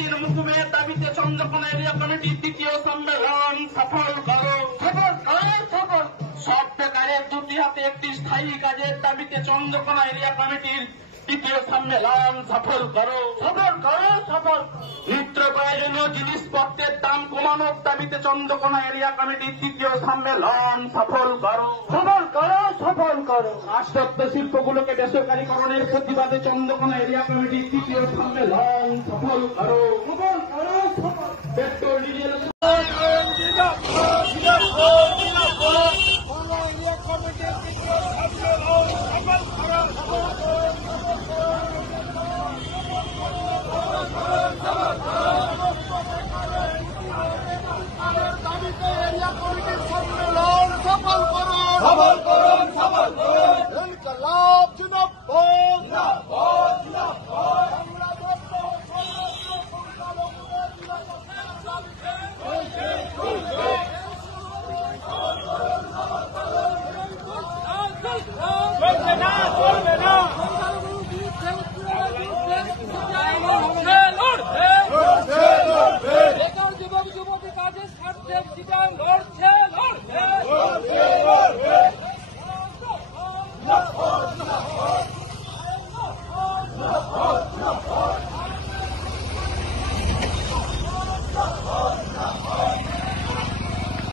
হাজির হুকুমের দাবিতে চন্দ্রকোনা এরিয়া কমিটির দ্বিতীয় সম্মেলন সফল করো। সব প্রকারের দুটি হাতে একটি স্থায়ী কাজের দাবিতে চন্দ্রকোনা এরিয়া কমিটির দ্বিতীয় সম্মেলন সফল করো। নিত্য প্রয়োজনীয় জিনিসপত্রের দাম কমানোর দাবিতে চন্দ্রকোনা এরিয়া কমিটির দ্বিতীয় সম্মেলন সফল করো। রাষ্ট্রত্ব শিল্পগুলোকে বেসরকারীকরণের প্রতিবাদে চন্দ্রকোনা এরিয়া কমিটির তৃতীয় সম্মেলন সফল করো। পেট্রোল ডিজেল যুবতী কাজের স্বার্থে লড়ছে।